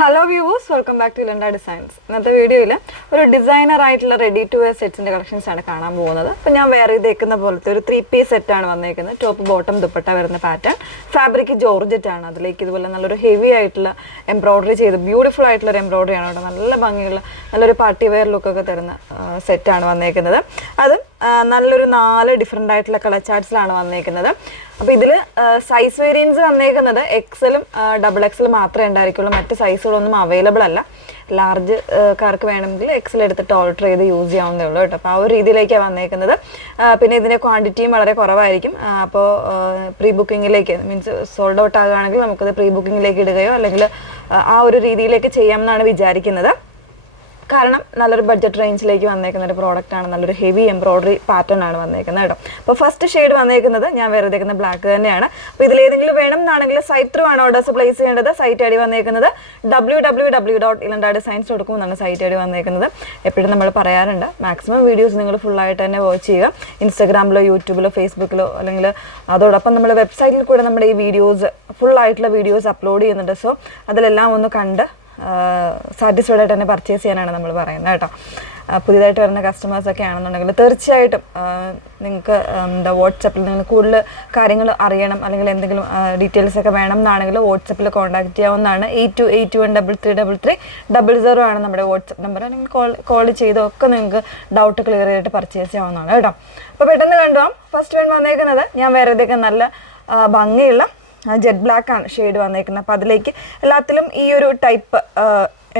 Hello viewers, welcome back to Ilanda Designs. ഇന്നത്തെ വീഡിയോയിൽ ഒരു ഡിസൈനർ ആയിട്ടുള്ള റെഡി ടു വെയർ സെറ്റ്സിന്റെ കളക്ഷൻസ് ആണ് കാണാൻ പോകുന്നത്. അപ്പോൾ ഞാൻ വേറെ ഇതേക്കുന്ന പോലത്തെ ഒരു 3 പീസ് സെറ്റ് ആണ് വന്നേക്കുന്നത്. ടോപ്പ് ബോട്ടം ദുപ്പട്ട വരുന്ന പാറ്റേൺ. ഫാബ്രിക് ജോർജറ്റ് ആണ്. അതിലേക്ക് ഇതുപോലെ നല്ലൊരു ഹെവി ആയിട്ടുള്ള എംബ്രോയിഡറി ചെയ്ത് ബ്യൂട്ടിഫുൾ ആയിട്ടുള്ള ഒരു എംബ്രോയിഡറി ആണ് ഇവിടെ. നല്ല ഭംഗിയുള്ള നല്ലൊരു പാർട്ടി വെയർ ലുക്ക് ഒക്കെ തരുന്ന സെറ്റ് ആണ് വന്നേക്കുന്നത്. അത് നല്ലൊരു 4 ഡിഫറെൻ്റ് ആയിട്ടുള്ള കളർ ചാർട്ട്സിലാണ് വന്നേക്കുന്നത്. അപ്പോൾ ഇതിൽ സൈസ് വേരിയൻസ് വന്നേക്കുന്നത് എക്സലും ഡബിൾ എക്സലും മാത്രമേ ഉണ്ടായിരിക്കുള്ളൂ. മറ്റ് സൈസുകളൊന്നും അവൈലബിൾ അല്ല. ലാർജ് കാർക്ക് വേണമെങ്കിൽ എക്സൽ എടുത്തിട്ട് ഓൾട്ടർ ചെയ്ത് യൂസ് ചെയ്യാവുന്നേ ഉള്ളൂ കേട്ടോ. അപ്പോൾ ആ ഒരു രീതിയിലേക്കാണ് വന്നേക്കുന്നത്. പിന്നെ ഇതിൻ്റെ ക്വാണ്ടിറ്റിയും വളരെ കുറവായിരിക്കും. അപ്പോൾ പ്രീ ബുക്കിങ്ങിലേക്ക് മീൻസ് സോൾഡ് ഔട്ട് ആകുകയാണെങ്കിൽ നമുക്കത് പ്രീ ബുക്കിങ്ങിലേക്ക് ഇടുകയോ അല്ലെങ്കിൽ ആ ഒരു രീതിയിലേക്ക് ചെയ്യാമെന്നാണ് വിചാരിക്കുന്നത്. കാരണം നല്ലൊരു ബഡ്ജറ്റ് റേഞ്ചിലേക്ക് വന്നേക്കുന്ന ഒരു പ്രോഡക്റ്റ് ആണ്. നല്ലൊരു ഹെവി എംബ്രോയിഡറി പാറ്റേൺ ആണ് വന്നേക്കുന്നത് കേട്ടോ. അപ്പോൾ ഫസ്റ്റ് ഷെയ്ഡ് വന്നേക്കുന്നത് ഞാൻ വെറുതെ ബ്ലാക്ക് തന്നെയാണ്. അപ്പോൾ ഇതിലേതെങ്കിലും വേണം എന്നാണെങ്കിൽ സൈറ്റ് ത്രൂ ആണ് ഓർഡേഴ്സ് പ്ലേസ് ചെയ്യേണ്ടത്. സൈറ്റ് ഐ ഡി വന്നേക്കുന്നത് www.ilandadesigns.com എന്നാണ് സൈറ്റ് ഐ ഡി വന്നേക്കുന്നത്. എപ്പോഴും നമ്മൾ പറയാറുണ്ട്, മാക്സിമം വീഡിയോസ് നിങ്ങൾ ഫുള്ളായിട്ട് തന്നെ വാച്ച് ചെയ്യുക. ഇൻസ്റ്റാഗ്രാമിലോ യൂട്യൂബിലോ ഫേസ്ബുക്കിലോ അല്ലെങ്കിൽ അതോടൊപ്പം നമ്മൾ വെബ്സൈറ്റിൽ കൂടെ നമ്മുടെ ഈ വീഡിയോസ് ഫുള്ളായിട്ടുള്ള വീഡിയോസ് അപ്ലോഡ് ചെയ്യുന്നുണ്ട്. സോ അതിലെല്ലാം ഒന്ന് കണ്ട് സാറ്റിസ്ഫൈഡ് ആയിട്ട് തന്നെ പർച്ചേസ് ചെയ്യാനാണ് നമ്മൾ പറയുന്നത് കേട്ടോ. പുതിയതായിട്ട് വരുന്ന കസ്റ്റമേഴ്സൊക്കെ ആണെന്നുണ്ടെങ്കിൽ തീർച്ചയായിട്ടും നിങ്ങൾക്ക് എന്താ വാട്സപ്പിൽ നിങ്ങൾ കൂടുതൽ കാര്യങ്ങൾ അറിയണം അല്ലെങ്കിൽ എന്തെങ്കിലും ഡീറ്റെയിൽസ് ഒക്കെ വേണം എന്നാണെങ്കിൽ വാട്സപ്പിൽ കോൺടാക്ട് ചെയ്യാവുന്നതാണ്. 8281333300 ആണ് നമ്മുടെ വാട്സപ്പ് നമ്പർ. അല്ലെങ്കിൽ കോൾ ചെയ്തൊക്കെ നിങ്ങൾക്ക് ഡൗട്ട് ക്ലിയർ ചെയ്തിട്ട് പർച്ചേസ് ചെയ്യാവുന്നതാണ് കേട്ടോ. അപ്പോൾ പെട്ടെന്ന് കണ്ടുപോകാം. ഫസ്റ്റ് വൺ വന്നേക്കുന്നത് ഞാൻ വേറെ ഇതൊക്കെ നല്ല ഭംഗിയുള്ള ജെറ്റ് ബ്ലാക്ക് ആണ് ഷെയ്ഡ് വന്നേക്കുന്നത്. അപ്പോൾ അതിലേക്ക് എല്ലാത്തിലും ഈ ഒരു ടൈപ്പ്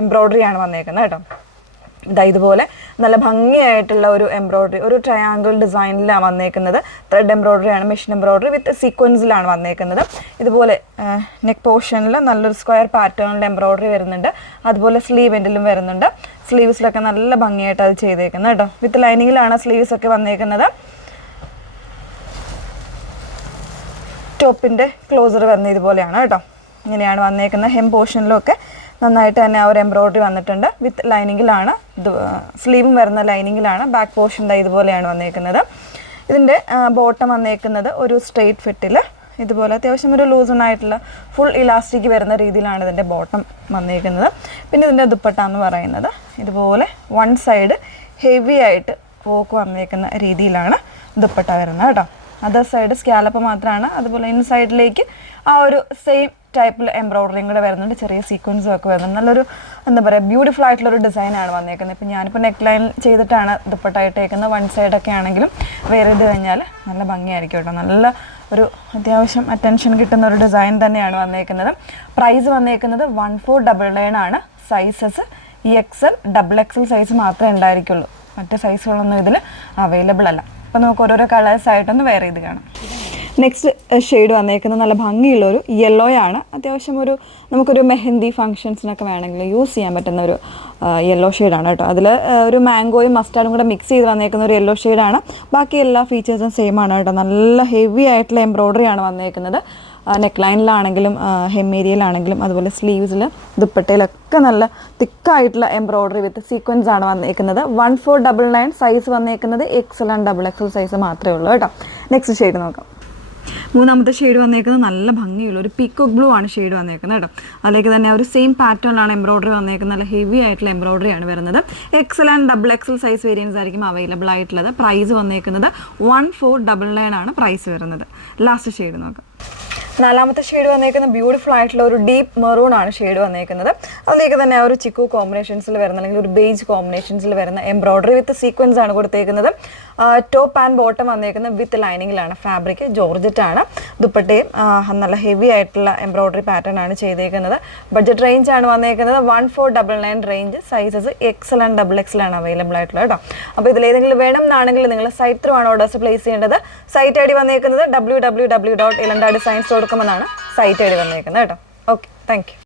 എംബ്രോയിഡറി ആണ് വന്നേക്കുന്നത് കേട്ടോ. ഇതുപോലെ നല്ല ഭംഗിയായിട്ടുള്ള ഒരു എംബ്രോയിഡറി, ഒരു ട്രയാങ്കിൾ ഡിസൈനിലാണ് വന്നേക്കുന്നത്. ത്രെഡ് എംബ്രോയിഡറി ആണ്, മെഷീൻ എംബ്രോയിഡറി വിത്ത് സീക്വൻസിലാണ് വന്നേക്കുന്നത്. ഇതുപോലെ നെക്ക് പോർഷനിൽ നല്ലൊരു സ്ക്വയർ പാറ്റേണിൽ എംബ്രോയിഡറി വരുന്നുണ്ട്. അതുപോലെ സ്ലീവ് എൻഡിലും വരുന്നുണ്ട്. സ്ലീവ്സിലൊക്കെ നല്ല ഭംഗിയായിട്ട് അത് ചെയ്തേക്കുന്നത് കേട്ടോ. വിത്ത് ലൈനിങ്ങിലാണ് സ്ലീവ്സ് ഒക്കെ വന്നേക്കുന്നത്. ടോപ്പിൻ്റെ ക്ലോസർ വരുന്നത് ഇതുപോലെയാണ് കേട്ടോ. ഇങ്ങനെയാണ് വന്നേക്കുന്നത്. ഹെം പോർഷനിലൊക്കെ നന്നായിട്ട് തന്നെ ആ ഒരു എംബ്രോയിഡറി വന്നിട്ടുണ്ട്. വിത്ത് ലൈനിങ്ങിലാണ്, സ്ലീവും വരുന്ന ലൈനിങ്ങിലാണ്. ബാക്ക് പോർഷൻ ഇതുപോലെയാണ് വന്നേക്കുന്നത്. ഇതിൻ്റെ ബോട്ടം വന്നേക്കുന്നത് ഒരു സ്ട്രെയിറ്റ് ഫിറ്റിൽ ഇതുപോലെ അത്യാവശ്യം ഒരു ലൂസണായിട്ടുള്ള ഫുൾ ഇലാസ്റ്റിക് വരുന്ന രീതിയിലാണ് ഇതിൻ്റെ ബോട്ടം വന്നേക്കുന്നത്. പിന്നെ ഇതിൻ്റെ ദുപ്പട്ട എന്ന് പറയുന്നത് ഇതുപോലെ വൺ സൈഡ് ഹെവി ആയിട്ട് പോക്ക് വന്നേക്കുന്ന രീതിയിലാണ് ദുപ്പട്ട വരുന്നത് കേട്ടോ. അതർ സൈഡ് സ്കാലപ്പ് മാത്രമാണ്. അതുപോലെ ഇൻസൈഡിലേക്ക് ആ ഒരു സെയിം ടൈപ്പിൽ എംബ്രോയിഡറിയും കൂടെ വരുന്നുണ്ട്. ചെറിയ സീക്വൻസും ഒക്കെ വരുന്നുണ്ട്. നല്ലൊരു എന്താ പറയുക ബ്യൂട്ടിഫുൾ ആയിട്ടുള്ളൊരു ഡിസൈനാണ് വന്നേക്കുന്നത്. ഇപ്പോൾ ഞാനിപ്പോൾ നെക്ക് ലൈൻ ചെയ്തിട്ടാണ് ദുപ്പട്ട ഇട്ടേക്കുന്നത്. വൺ സൈഡൊക്കെ ആണെങ്കിലും വേറെ ഇത് കഴിഞ്ഞാൽ നല്ല ഭംഗിയായിരിക്കും കേട്ടോ. നല്ല ഒരു അത്യാവശ്യം അറ്റൻഷൻ കിട്ടുന്ന ഒരു ഡിസൈൻ തന്നെയാണ് വന്നേക്കുന്നത്. പ്രൈസ് വന്നേക്കുന്നത് 1499 ആണ്. സൈസസ് XL XXL സൈസ് മാത്രമേ ഉണ്ടായിരിക്കുള്ളൂ. മറ്റ് സൈസുകളൊന്നും ഇതിൽ അവൈലബിൾ അല്ല. അപ്പോൾ നമുക്ക് ഓരോരോ കളേഴ്സ് ആയിട്ടൊന്ന് വെയർ ചെയ്ത് കാണാം. നെക്സ്റ്റ് ഷെയ്ഡ് വന്നേക്കുന്നത് നല്ല ഭംഗിയുള്ളൊരു യെല്ലോ ആണ്. അത്യാവശ്യം നമുക്കൊരു മെഹന്തി ഫങ്ഷൻസിനൊക്കെ വേണമെങ്കിൽ യൂസ് ചെയ്യാൻ പറ്റുന്ന ഒരു യെല്ലോ ഷെയ്ഡാണ് കേട്ടോ. അതിൽ ഒരു മാംഗോയും മസ്റ്റാർഡും കൂടെ മിക്സ് ചെയ്ത് വന്നേക്കുന്ന ഒരു യെല്ലോ ഷെയ്ഡാണ്. ബാക്കി എല്ലാ ഫീച്ചേഴ്സും സെയിം ആണ് കേട്ടോ. നല്ല ഹെവി ആയിട്ടുള്ള എംബ്രോയിഡറി ആണ് വന്നേക്കുന്നത്. നെക്ക് ലൈനിലാണെങ്കിലും ഹെം ഏരിയയിലാണെങ്കിലും അതുപോലെ സ്ലീവ്സിൽ ദുപ്പട്ടയിലൊക്കെ നല്ല തിക്കായിട്ടുള്ള എംബ്രോയിഡറി വിത്ത് സീക്വൻസ് ആണ് വന്നേക്കുന്നത്. 1499 സൈസ് വന്നേക്കുന്നത് XL ആൻഡ് XXL സൈസ് മാത്രമേ ഉള്ളൂ കേട്ടോ. നെക്സ്റ്റ് ഷെയ്ഡ് നോക്കാം. മൂന്നാമത്തെ ഷെയ്ഡ് വന്നേക്കുന്നത് നല്ല ഭംഗിയുള്ള ഒരു പീക്കോക്ക് ബ്ലൂ ആണ് ഷെയ്ഡ് വന്നേക്കുന്നത് കേട്ടോ. അതിലേക്ക് തന്നെ ഒരു സെയിം പാറ്റേണിലാണ് എംബ്രോയിഡറി വന്നേക്കുന്നത്. നല്ല ഹെവി ആയിട്ടുള്ള എംബ്രോയിഡറി ആണ് വരുന്നത്. XL and XXL size variance ആയിരിക്കും അവൈലബിൾ ആയിട്ടുള്ളത്. പ്രൈസ് വന്നേക്കുന്നത് 1499 ആണ് പ്രൈസ് വരുന്നത്. ലാസ്റ്റ് ഷെയ്ഡ് നോക്കാം. നാലാമത്തെ ഷെയ്ഡ് വന്നേക്കുന്നത് ബ്യൂട്ടിഫുൾ ആയിട്ടുള്ള ഒരു ഡീപ്പ് മെറൂൺ ആണ് ഷെയ്ഡ് വന്നേക്കുന്നത്. അതിലേക്ക് തന്നെ ഒരു ചിക്കു കോമ്പിനേഷൻസിൽ വരുന്ന അല്ലെങ്കിൽ ഒരു ബേജ് കോമ്പിനേഷൻസിൽ വരുന്ന എംബ്രോയിഡറി വിത്ത് സീക്വൻസ് ആണ് കൊടുത്തേക്കുന്നത്. ടോപ്പ് ആൻഡ് ബോട്ടം വന്നേക്കുന്നത് വിത്ത് ലൈനിങ്ങിലാണ്. ഫാബ്രിക് ജോർജറ്റ് ആണ്. ദുപ്പട്ടയും നല്ല ഹെവി ആയിട്ടുള്ള എംബ്രോയിഡറി പാറ്റേൺ ആണ് ചെയ്തേക്കുന്നത്. ബഡ്ജറ്റ് റേഞ്ച് ആണ് വന്നേക്കുന്നത് 1499 range. Sizes XL and XXL ആണ് അവൈലബിൾ ആയിട്ടുള്ളത് കേട്ടോ. അപ്പോൾ ഇതിലേതെങ്കിലും വേണം എന്നാണെങ്കിൽ നിങ്ങൾ സൈറ്റ് ത്രൂ ആണ് ഓർഡേഴ്സ് പ്ലേസ് ചെയ്യേണ്ടത്. സൈറ്റ് ഐ ഡി വന്നേക്കുന്നത് www.ilandadesigns.com എന്നാണ് സൈറ്റ് ഐ ഡി വന്നേക്കുന്നത് കേട്ടോ. Okay, thank you.